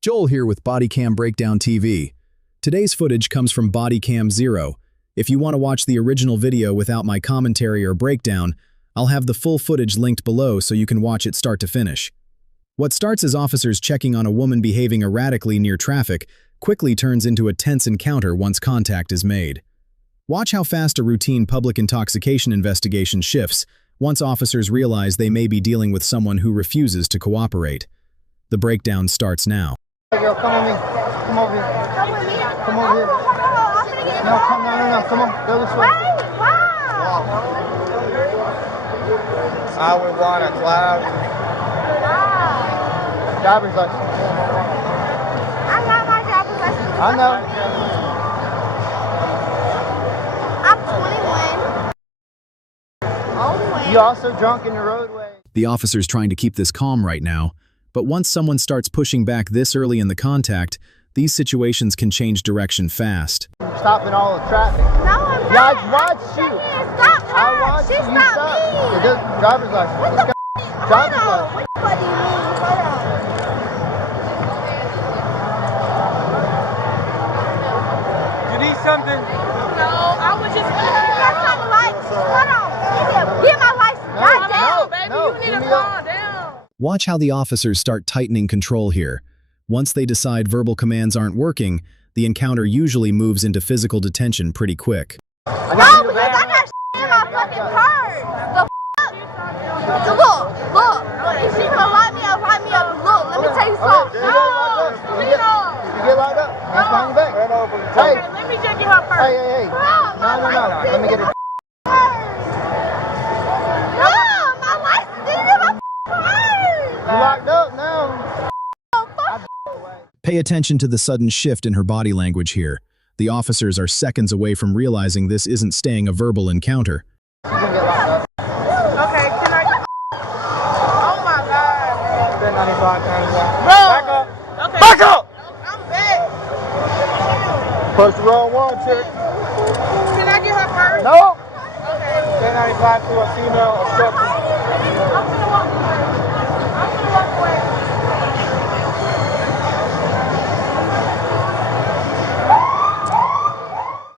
Joel here with Bodycam Breakdown TV. Today's footage comes from Bodycam 0. If you want to watch the original video without my commentary or breakdown, I'll have the full footage linked below so you can watch it start to finish. What starts as officers checking on a woman behaving erratically near traffic quickly turns into a tense encounter once contact is made. Watch how fast a routine public intoxication investigation shifts once officers realize they may be dealing with someone who refuses to cooperate. The breakdown starts now. Hey girl, come with me. Come over here. Come with me? Come over here. Hold on. I'm gonna get No, come on. Go this way. Wait, wow. I would want a cloud. Wow. Driver's license. I got my driver's license. I know. I'm 21. You also drunk in the roadway. The officer's trying to keep this calm right now, but once someone starts pushing back this early in the contact, these situations can change direction fast. Stopping all the traffic. No, I'm not. Yeah, I watched you. Stop her. I watched She you. stopped Stop. me. It does driver's license. What Let's the go. f***? Driver's Hold on. license. What the fuck do you mean? Hold on. You need something? No, I was just That's not the light. Hold on. Get my license. No, God damn. no, baby, no, you need give to me calm up. down. Watch how the officers start tightening control here. Once they decide verbal commands aren't working, the encounter usually moves into physical detention pretty quick. I No, got you the because I bag. got in my fucking purse. The f***? Look. If she gonna lock me up, Look, let me tell you something. You get locked up. Hands behind your back. Hey, Okay, let me check in her purse. hey. No. Let me get it. No, my license didn't in my purse. You locked up now. Pay attention to the sudden shift in her body language here. The officers are seconds away from realizing this isn't staying a verbal encounter. You can get locked up. Okay, can I? Oh my God. Spend 95 times that. Bro. Back up. Okay. Back up! I'm back. Push the wrong one, chick. Can I get her purse? No. Okay. 1095 to a female obstruction. I'm gonna walk away.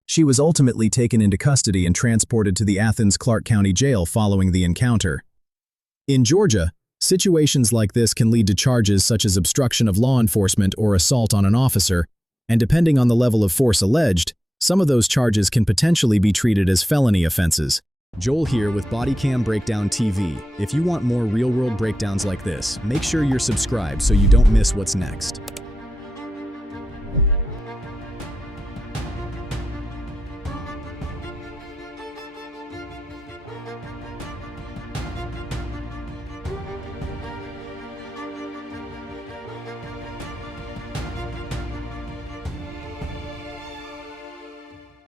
She was ultimately taken into custody and transported to the Athens Clarke County Jail following the encounter. In Georgia, situations like this can lead to charges such as obstruction of law enforcement or assault on an officer, and depending on the level of force alleged, some of those charges can potentially be treated as felony offenses. Joel here with Bodycam Breakdown TV. If you want more real-world breakdowns like this, make sure you're subscribed so you don't miss what's next.